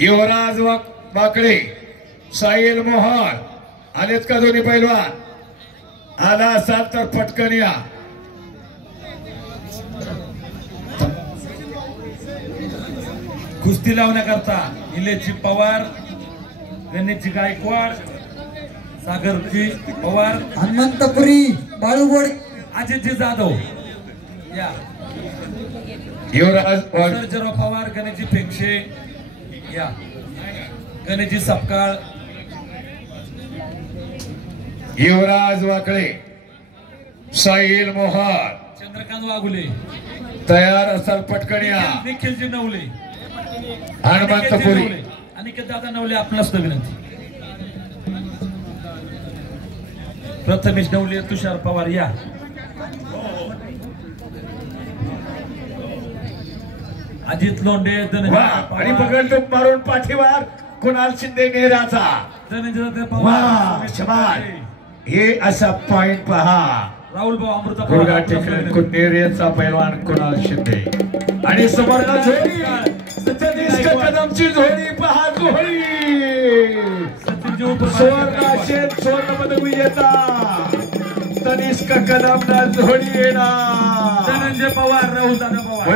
युवराज बाकळे, साहिल मोहन आलेत का दोन्ही पैलवान? आला असाल तर पटकन या. कुस्ती लावण्याकरता निलेशजी पवार, गणेशजी गायकवाड, सागरजी पवार, हनुमंतपुरी, बाळूगोड, अजितजी जाधव या. युवराज सर्जराव पवार, गणेशजी फेंक्षे या. गणेशजी सपकाळ, युवराज वाकळे, साहिल मोहन, चंद्रकांत वाघुले तयार असाल पटकन या. निखिलजी नवले, हनुमंतपुरी, अनिकेत दादा नवले आपणास विनंती. प्रथमेश नवले, तुषार पवार या. अजित लोंढे, आणि पकडतो मारून पाठीवर कुणाल शिंदे नेहराचा. धनंजय पवार, शबाद. हे असा पॉइंट पहा. राहुल भाऊ अमृता गुरगा टेकले नेहरेचा पैलवान कुणाल शिंदे आणि समोरला झोडी तनिष्क कदमची झोडी पहा. झोडी स्वर्ण पदक विजेता तनिष्क कदम झोडी येणार. धनंजय पवार, राहुल दादा पवार.